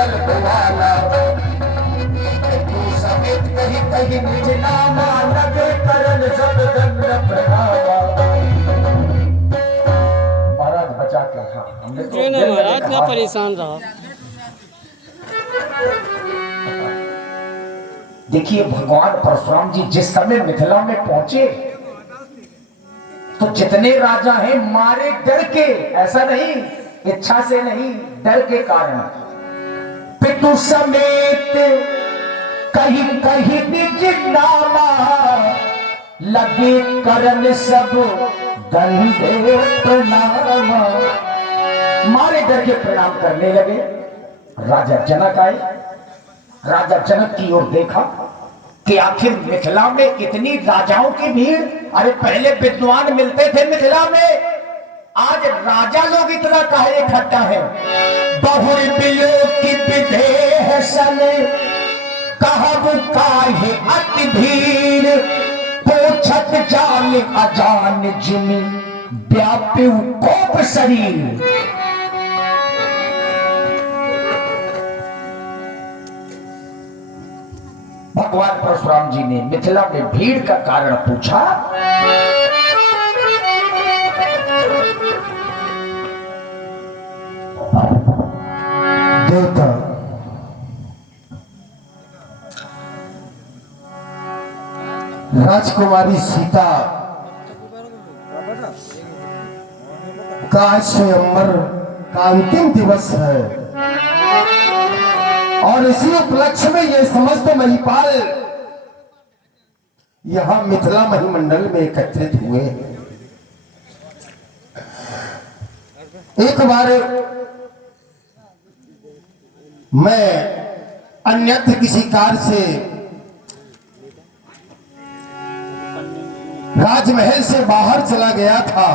मंगल भुआला, तू समेत कहीं कहीं निज नामा, लगे करन सब दंड प्रभावा। महाराज बचा क्या था, हमने तो महाराज क्या परेशान रहा। देखिए भगवान परशुराम जी जिस समय मिथिला में पहुंचे तो जितने राजा हैं मारे डर के, ऐसा नहीं इच्छा से नहीं, डर के कारण। पितु समेत कहीं कहीं निज नामा, लगे करन सब दंड प्रणामा। मारे डर के प्रणाम करने लगे। राजा जनक आए। राजा जनक की ओर देखा कि आखिर मिथिला में इतनी राजाओं की भीड़। अरे पहले विद्वान मिलते थे मिथिला में, आज राजा लोग इतना काहे इकट्ठा है। बहुर वियोग की विदेह सन, कहब काहे अति भीड़, पोछत जान अजान जिन, व्याप्यु कोप शरीर। भगवान परशुराम जी ने मिथिला में भीड़ का कारण पूछा। देवता राजकुमारी सीता का स्वयंवर का अंतिम दिवस है और इसी उपलक्ष्य में ये समस्त महिपाल यहां मिथिला महिमंडल में एकत्रित हुए। एक बार मैं अन्यत्र किसी कार्य से राजमहल से बाहर चला गया था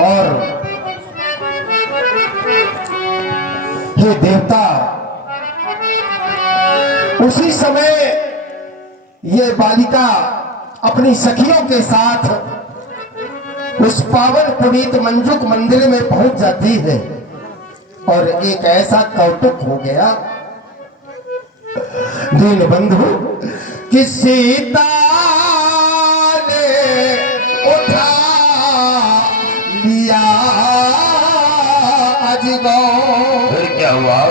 और हे देवता, उसी समय ये बालिका अपनी सखियों के साथ उस पावन पुनीत मंजुक मंदिर में पहुंच जाती है और एक ऐसा कौतुक हो गया दीन बंधु कि सीता ने उठा लिया अजगर। फिर क्या हुआ?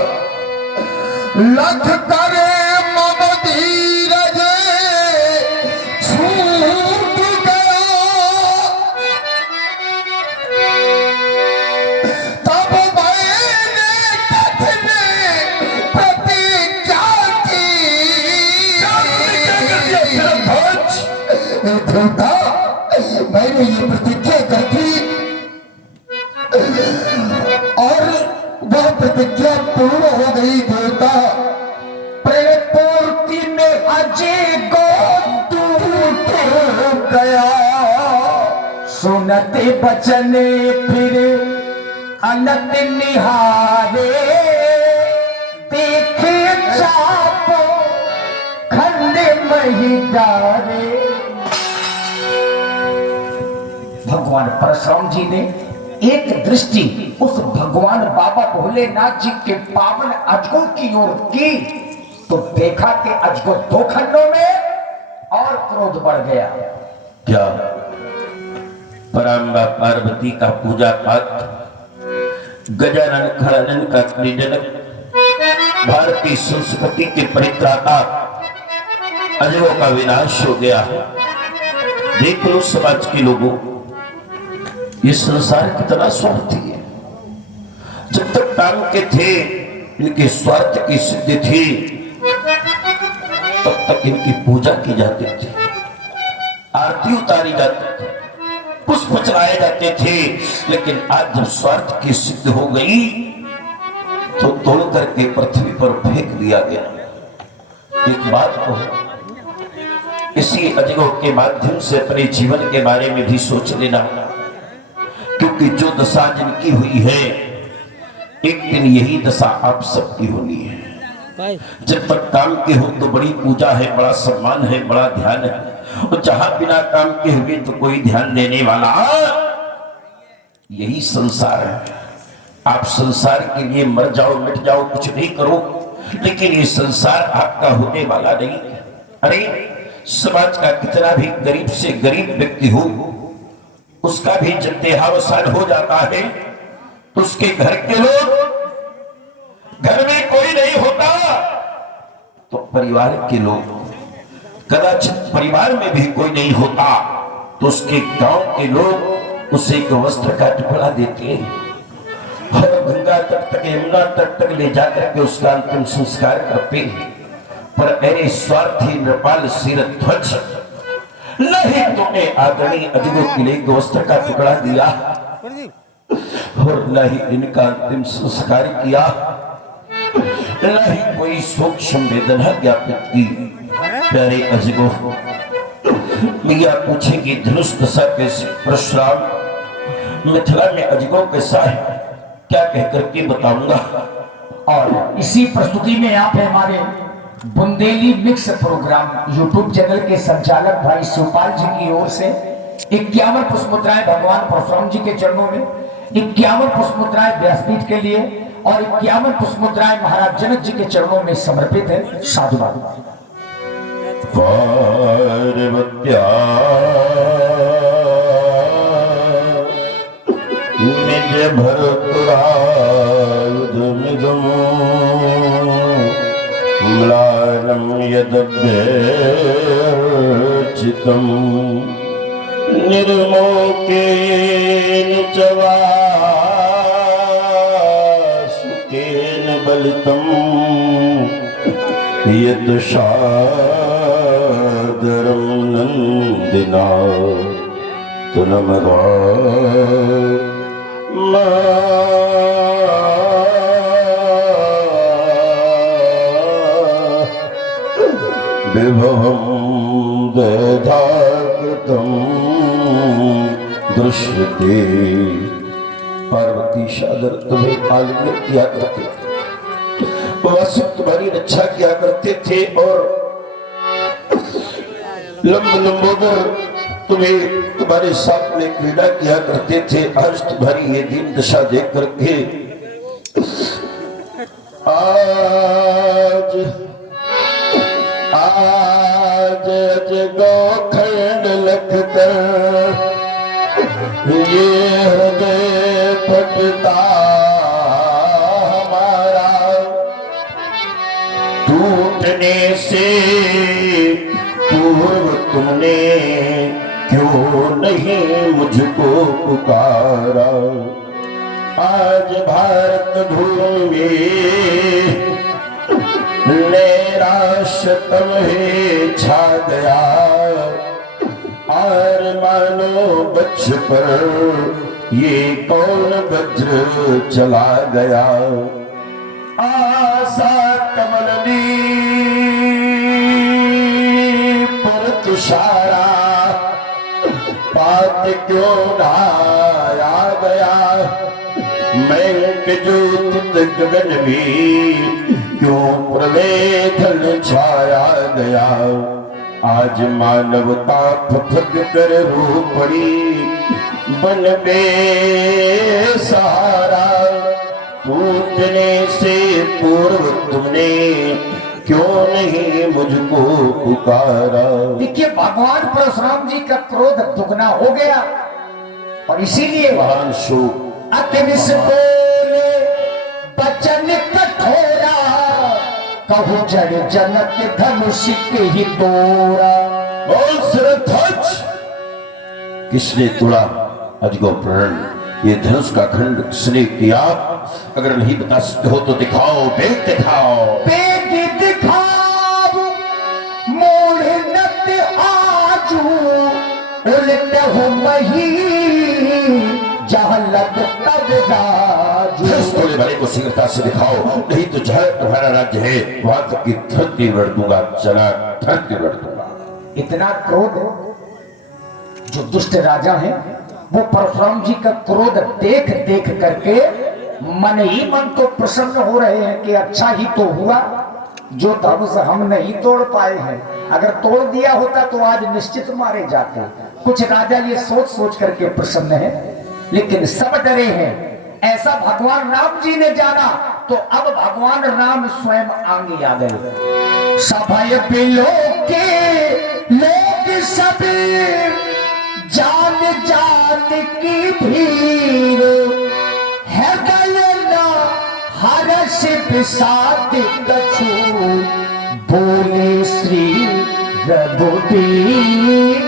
लख करे मम धीरज छूट गया, तब मैंने कठिन प्रतिज्ञा की। देवता, मैंने ये प्रतिज्ञा कर दी और वह प्रतिज्ञा पूर्ण हो गई। देवता, प्रेपूर्ति में अजय को टूट गया, सुनते बचन फिर अनत निहारे, देखे चाप खंड मही डारे। भगवान परशुराम जी ने एक दृष्टि उस भगवान बाबा भोलेनाथ जी के पावन अजगुल की ओर की तो देखा कि अजगुल दो खंडों में और क्रोध बढ़ गया। क्या परम्बा पार्वती का पूजा पाठ, गजानन खड़ानन का क्रीडन, भारतीय संस्कृति के परित्राता अजगों का विनाश हो गया। देख लो समाज के लोगों, ये संसार कितना स्वार्थी है। जब तक काम के थे इनके स्वार्थ की सिद्धि थी, तब तक इनकी पूजा की जाती थी, आरती उतारी जाती थी, पुष्प चढ़ाए जाते थे। लेकिन आज जब स्वार्थ की सिद्धि हो गई तो तोड़ करके पृथ्वी पर फेंक दिया गया। एक बात को इसी अजगों के माध्यम से अपने जीवन के बारे में भी सोच लेना, क्योंकि जो दशा जिनकी हुई है एक दिन यही दशा आप सबकी होनी है। जब तक काम के हो तो बड़ी पूजा है, बड़ा सम्मान है, बड़ा ध्यान है, और जहां बिना काम के हुए तो कोई ध्यान देने वाला, यही संसार है। आप संसार के लिए मर जाओ, मिट जाओ, कुछ भी करो, लेकिन ये संसार आपका होने वाला नहीं। अरे समाज का कितना भी गरीब से गरीब व्यक्ति हो, उसका भी जब देहावसान हो जाता है तो उसके घर के लोग, घर में कोई नहीं होता तो परिवार के लोग, कदाचित परिवार में भी कोई नहीं होता तो उसके गांव के लोग उसे एक वस्त्र का टुकड़ा देते हैं और गंगा तट तक, यमुना तट तक ले जाकर के उसका अंतिम संस्कार करते हैं। पर अरे स्वार्थी नृपाल सिरध्वज, नहीं तुमने आदरणीय अजगो के लिए वस्त्र का टुकड़ा दिया और न ही इनका अंतिम संस्कार किया, न ही कोई शोक संवेदना ज्ञापित की। प्यारे अजगो, मैया पूछेगी धनुष दशा कैसी, परशुराम मिथिला में अजगो कैसा है, क्या कहकर के बताऊंगा। और इसी प्रस्तुति में आप है हमारे Bundeli mix program YouTube channel के संचालक भाई शिवपाल जी की ओर से 51 पुष्पमुद्राएं भगवान परशुराम जी के चरणों में, 51 पुष्पमुद्राएं व्यासपीठ के लिए और 51 पुष्पमुद्राएं महाराज जनक जी के चरणों में समर्पित है। साधुवाद। पार्वत्या निज भरतुरायुधमिदं म्लानं यदभ्यर्चितं निर्मोकेन च वासुकेन बलितं यत् सादरं नन्दिना तुनमगा विभवं दधाकृतं दृश्यते। पार्वती सादर तुम्हें आलिंगन किया करते थे, वसुदेव तुम्हारी रक्षा किया करते थे और लंबोदर तुम्हें तुम्हारे साथ में क्रीड़ा किया करते थे। आज तुम्हारी ये दीन दशा देख करके आज गौखंड लख कर ये हृदय फटता हमारा, टूटने से पूर्व तुमने क्यों नहीं मुझको पुकारा। आज भारत भूमि नैराश्यतम है छा गया, और मानो बच्च पर ये कौन वज्र चला गया। आशा कमलनी पर तुषारा पात क्यों ढाया गया, मैं ज्योति गगन में क्यों प्रवेदन छाया गया। आज मानवता फटक कर रो पड़ी बन में सहारा, टूटने से पूर्व तुमने क्यों नहीं मुझको पुकारा। देखिए भगवान परशुराम जी का क्रोध दुगना हो गया और इसीलिए महान शोक अतिविष बोले बचन कठोरा, कहूँ जड़ जनक धनुष के ही तोड़ा। बोल सिरध्वज, किसने तोड़ा अजगो प्रण, ये धनुष का खंड किसने किया? अगर नहीं बता सकते हो तो दिखाओ, वेग दिखाओ। वेग दिखाओ मोड़ नत आजू, उलट हो मही जहाँ लग तब राजू। थोड़े वाले को शीघ्रता से दिखाओ, नहीं तो जहाँ तुम्हारा राज्य है वहां तक की धरती लड़ दूंगा, चला धरती लड़ दूंगा। इतना क्रोध जो दुष्ट राजा है वो परशुराम जी का क्रोध देख देख करके मन ही मन तो प्रसन्न हो रहे हैं कि अच्छा ही तो हुआ जो धनुष हम नहीं तोड़ पाए हैं, अगर तोड़ दिया होता तो आज निश्चित मारे जाते। कुछ राजा ये सोच सोच करके प्रसन्न है, लेकिन सब डरे हैं ऐसा भगवान राम जी ने जाना, तो अब भगवान राम स्वयं आगे आ गए। सभय बिलो के लोग सभी जान जान की भीड़ है गए ना हर्ष विषाद कछु बोले श्री रघुबीर।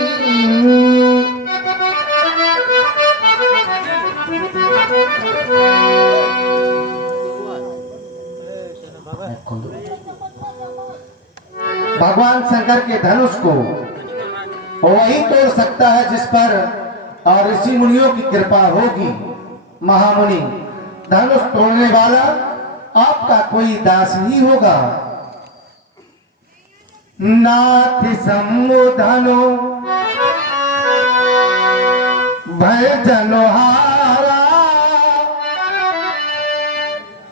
भगवान शंकर के धनुष को वही तोड़ सकता है जिस पर और ऋषि मुनियों की कृपा होगी। महामुनि, धनुष तोड़ने वाला आपका कोई दास ही होगा। नाथ समुधनो भय जनहारा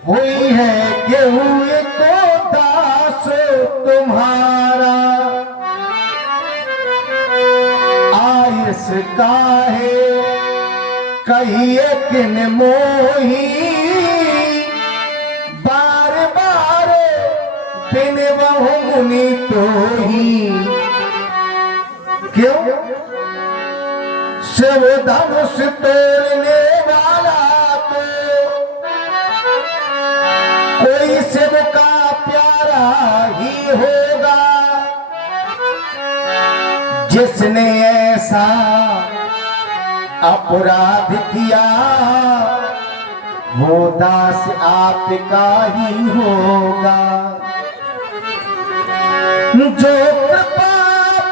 हुई है केहू को दास तुम्हारा। आयुष काहे कहिए किन मोही बार बार बिन बहु मुनि तो ही। क्यों? शिव धनुष तोड़ने वाला तो कोई शिव का प्यारा ही होगा। जिसने ऐसा अपराध किया वो दास आपका ही होगा। जो कृपा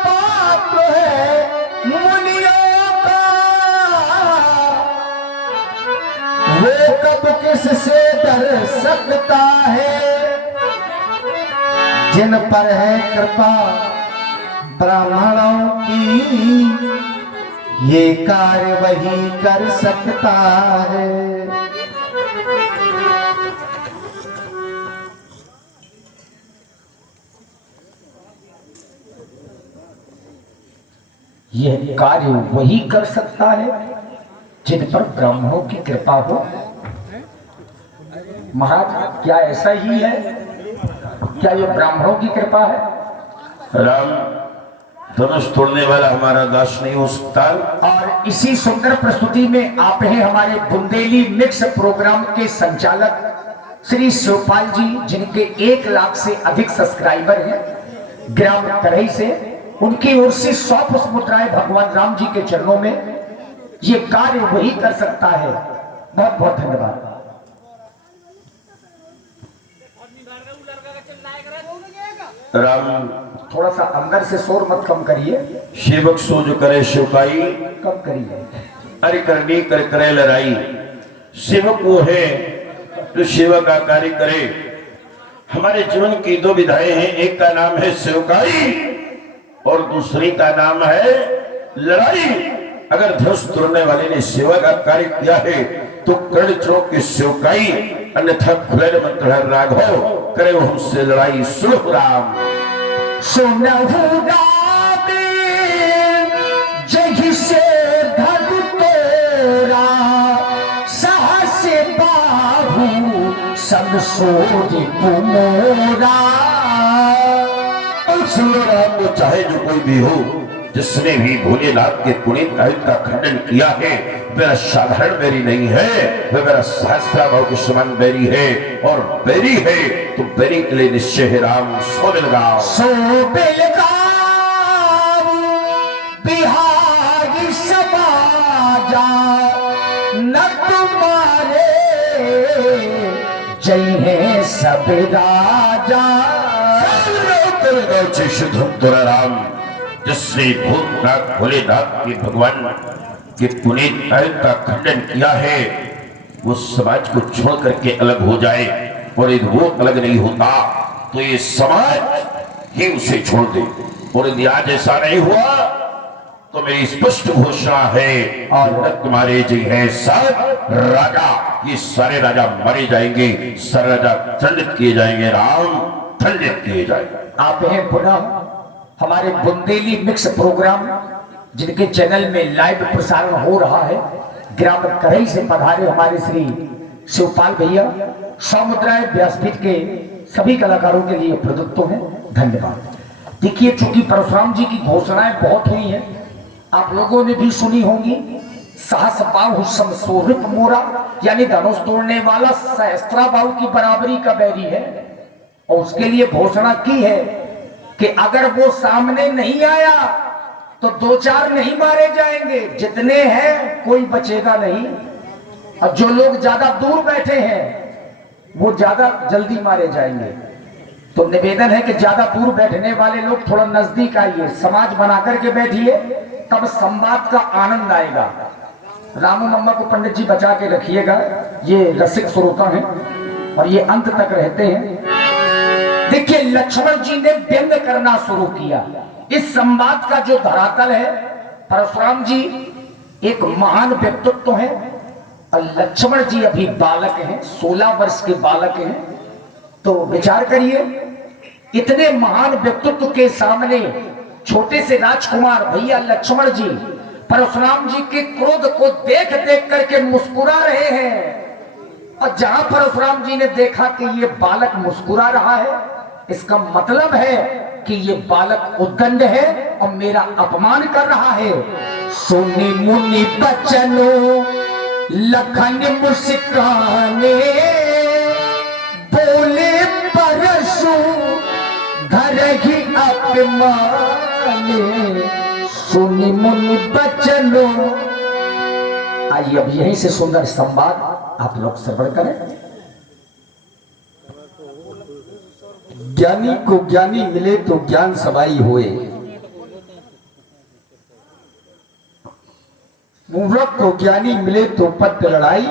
पात्र है मुनियों का वो कब किससे डर सकता है। जिन पर है कृपा ब्राह्मणों की ये कार्य वही कर सकता है। यह कार्य वही कर सकता है जिन पर ब्राह्मणों की कृपा हो। महाराज, क्या ऐसा ही है? क्या यह ब्राह्मणों की कृपा है? राम धनुष तोड़ने वाला हमारा दास नहीं हो सकता। और इसी सुंदर प्रस्तुति में आप हैं हमारे बुंदेली मिक्स प्रोग्राम के संचालक श्री शिवपाल जी, जिनके 1 लाख से अधिक सब्सक्राइबर हैं ग्राम करही से। उनकी ओर से 100 पुष्प मुद्राएं भगवान राम जी के चरणों में। ये कार्य वही कर सकता है। बहुत बहुत धन्यवाद। राम थोड़ा सा अंदर से शोर मत कम करिए। सेवक सो जो करे शिवकाई, कम करिए। अरे करनी कर करे लड़ाई। सेवक वो है जो सेवा का कार्य करे। हमारे जीवन की 2 विधाएं हैं, एक का नाम है सेवकाई और दूसरी का नाम है लड़ाई। अगर धनुष तोड़ने वाले ने सेवा का कार्य किया है तो कर्ण चौक की सेवकाई, अन्यथा खुले मंत्र राघव करे वो हमसे लड़ाई। सुनो राम सुनहु राम जहि से धनु तोरा साहस बाहु सब सोई पुमोरा। सुनो राम, वो चाहे जो कोई भी हो, जिसने भी भोलेनाथ के पुनीत कायिक का खंडन किया है मेरा साधारण बैरी नहीं है, वह मेरा सहस्त्राभाव के समान बैरी है। और बैरी है तो बैरी के लिए निश्चय है राम। सो बिलगाओ बिहारी समाजा न तुम्हारे जय है सब राजा। राम, जिसने भूतनाथ भोलेनाथ के भगवान के पुनीत कायिक का खंडन किया है वो समाज को छोड़ करके अलग हो जाए, और यदि वो अलग नहीं होता तो ये समाज ही उसे छोड़ दे। और यदि आज ऐसा नहीं हुआ तो मेरी स्पष्ट घोषणा है और तुम्हारे जी है सब राजा, ये सारे राजा मारे जाएंगे, सारे राजा दंडित किए जाएंगे राम, दंडित किए जाएंगे। आप हैं पुनः हमारे बुंदेली मिक्स प्रोग्राम, जिनके चैनल में लाइव प्रसारण हो रहा है। ग्राम करही से पधारे हमारे श्री शिवपाल भैया, 100 मुद्राएं व्यासपीठ के सभी कलाकारों के लिए प्रदत्त हैं। धन्यवाद। देखिए, चूंकि परशुराम जी की घोषणाएं बहुत हुई हैं, आप लोगों ने भी सुनी होंगी। सहस बाहु सम सोहृत मोरा, यानी धनुष तोड़ने वाला सहस्त्रा बाहु की बराबरी का बैरी है। और उसके लिए घोषणा की है कि अगर वो सामने नहीं आया तो 2-4 नहीं मारे जाएंगे, जितने हैं कोई बचेगा नहीं। और जो लोग ज्यादा दूर बैठे हैं वो ज्यादा जल्दी मारे जाएंगे। तो निवेदन है कि ज्यादा दूर बैठने वाले लोग थोड़ा नजदीक आइए, समाज बना करके बैठिए, तब संवाद का आनंद आएगा। रामू मम्मा को पंडित जी बचा के रखिएगा, ये रसिक श्रोता हैं और ये अंत तक रहते हैं। देखिए, लक्ष्मण जी ने व्यंग करना शुरू किया। इस संवाद का जो धरातल है, परशुराम जी एक महान व्यक्तित्व है और लक्ष्मण जी अभी बालक हैं, 16 वर्ष के बालक हैं। तो विचार करिए, इतने महान व्यक्तित्व के सामने छोटे से राजकुमार भैया लक्ष्मण जी परशुराम जी के क्रोध को देख देख करके मुस्कुरा रहे हैं। और जहां परशुराम जी ने देखा कि ये बालक मुस्कुरा रहा है, इसका मतलब है कि ये बालक उद्दंड है और मेरा अपमान कर रहा है। सुनी मुनि बचनो लखन मुस्काने, बोले परशु धर ही अपमाने। सुनी मुनि बचनो। आइए अब यहीं से सुंदर संवाद आप लोग श्रवण करें। ज्ञानी को ज्ञानी मिले तो ज्ञान सवाई होए, मूर्ख को ज्ञानी मिले तो पद लड़ाई।